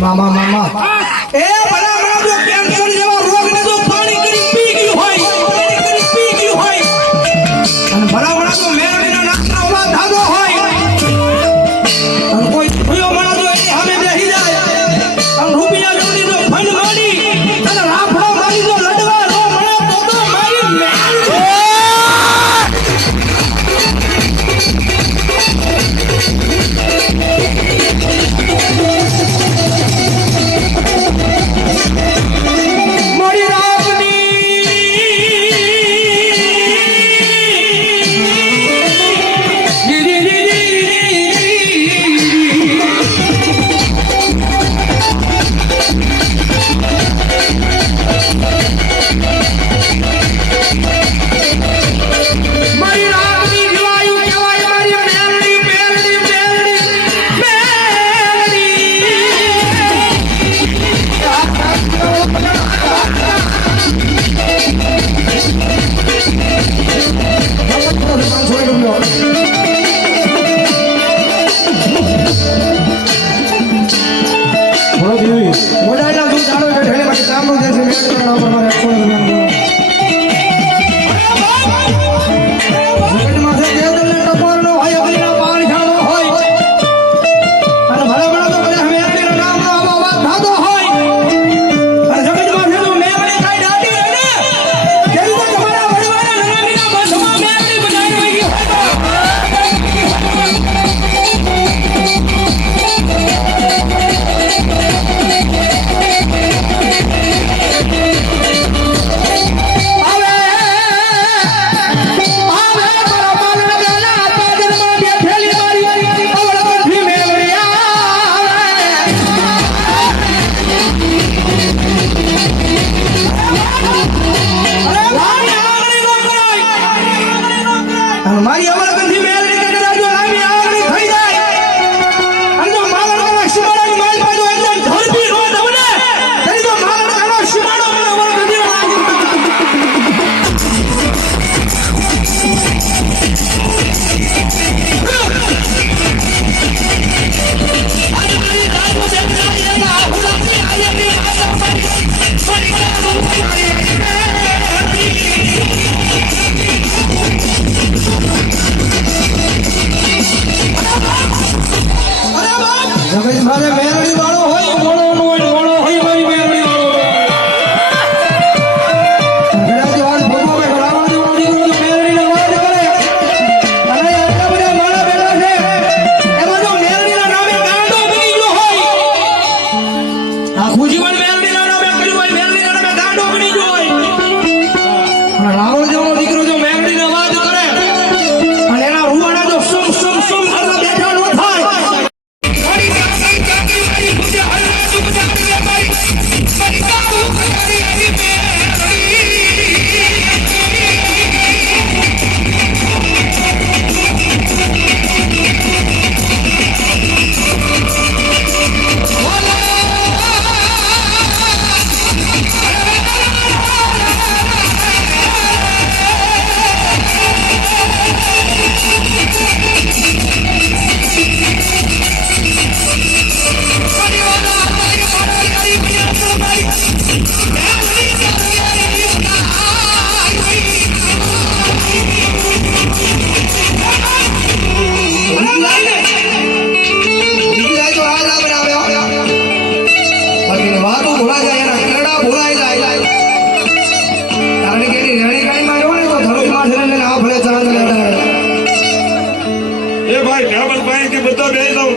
मामा मामा ए भला भला जो कैंसर જેવા રોગને જો પાણી કરી પી ગયું હોય અને ભલા ભલા તો મેરડીના નાકના ઓલા ધાગો હોય અને કોઈ ભયો માણસ જો એની સામે બેસી જાય અને રૂપિયા જોડી જો ફંડ મારી અને લાફડો મારી જો લડવા રો મને તો મારી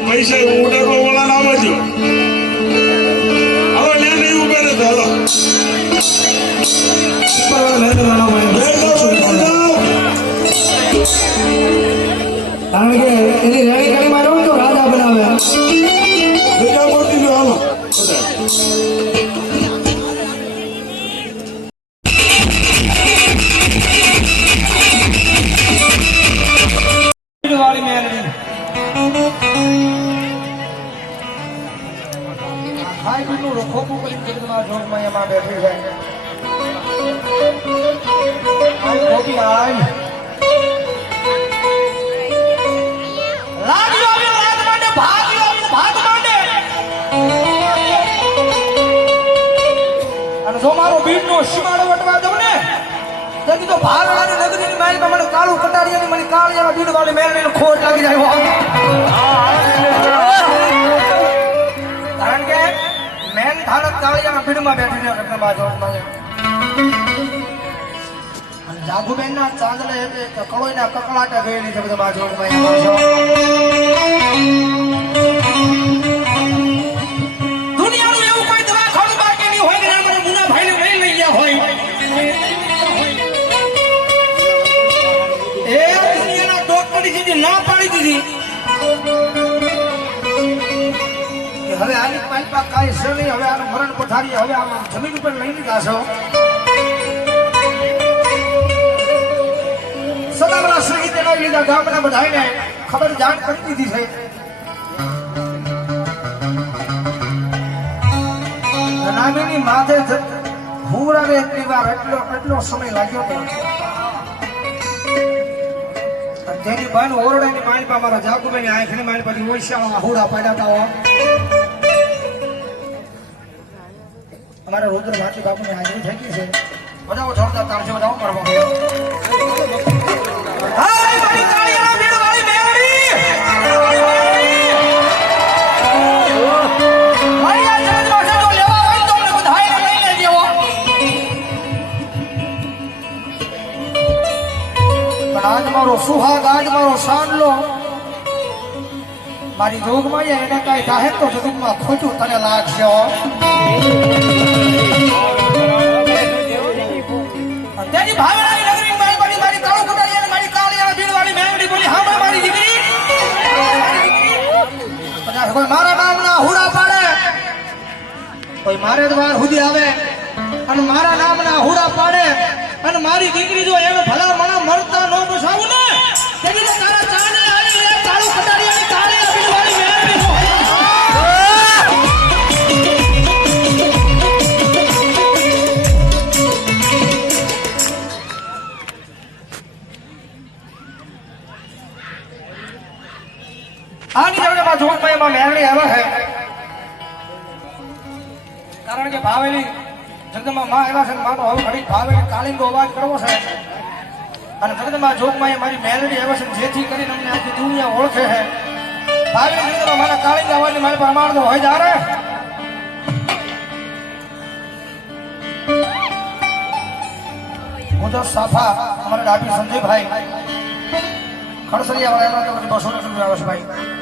પૈસા ઉડાડવા વાળા ના આવે બીજા બોલતી જો હાલો વાળી મેલડી ખાઈ પીનું રખોપું કરીને જગતમાં જોગમાં એમાં બેઠી છે ગોપી આય લાગ્યો આવ્યો લાગ માટે ભાગ્યો આવ્યો ભાગ માટે અને જો મારો બીટનો સીમાડો વટવા દઉં ને તેથી તો ભારવાની નગરીની માલમાં મને કાળું કટારીયાની મને કાળિયાના બીડ વાળી મેળવીને ખોટ લાગી જાય કારણ કે મેન ધારક કાળિયાના બીડમાં બેઠી છે રત્નબા જોગમાં જાગુબેન ના ચાંદલે કળોઈના કકળાટા ગયેલી છે બધા બાજુમાં દુનિયાનું એવું કોઈ દવાખાનું બાકી નહીં હોય કે મારે મુના ભાઈને લઈ લઈ ગયા હોય એ દુનિયાના ડોક્ટરની સીધી ના પાડી દીધી કે હવે આની પાઇપા કાંઈ છે નહીં હવે આનું મરણ પથારી હવે આમાં જમીન ઉપર લઈ લીધા છો સદાવરા સંગીત લઈ લીધા ગામના બધાને ખબર જાણ કરી દીધી છે નામીની માથે હુંરાને એટલી વાર એટલો સમય લાગ્યો હતો તેની બાન ઓરડાની માલપા મારા જાગુભાઈ આંખની માલપાથી ઓછા હુડા પાડ્યા હતા અમારા રુદ્ર માટી બાપુની હાજરી થઈ ગઈ છે બધાઓ જોરદાર તાળ છે બધાઓ કરવા હાય મારી કાળિયાના બીડ વાળી મેવડી મારી આ જગતમાં જો લેવા હોય તો મને બધાય લઈ લેજો પણ આજ મારો સુહાગ આજ મારો સાંડલો મારી જોગમાં એને કાંઈ થાય તો જગતમાં ખોટું તને લાગશે તેની ભાવનાની નગરી મારી મારી કાળું કટારી અને મારી કાળિયાના બીડ વાળી મેવડી બોલી હા મારી દીકરી કોઈ મારા નામના હુડા પાડે કોઈ મારે દ્વાર સુધી આવે અને મારા નામના હુડા પાડે અને મારી દીકરી જો એને ભલા મણા મરતા ન બસાવું ને તેની તો તારા ચાને આવી રે કાળું કટારી અને કાળિયા બીડ વાળી મેવડી આની જગ્યામાં જોગમાં એમાં મેળવી આવે છે કારણ કે ભાવેલી જગદમાં માં એવા છે માનો હવે ઘડી ભાવેલી કાલિંગો અવાજ કરવો છે અને જગદમાં જોગમાં મારી મેલડી આવે છે જેથી કરીને અમને આખી દુનિયા ઓળખે છે ભાવેલી જગદમાં મારા કાલિંગ અવાજની મારી પ્રમાણ તો હોય જારે હું તો સાફા અમારા ડાબી સંજયભાઈ ખડસરિયા વાળા એમાં બસો આવે છે ભાઈ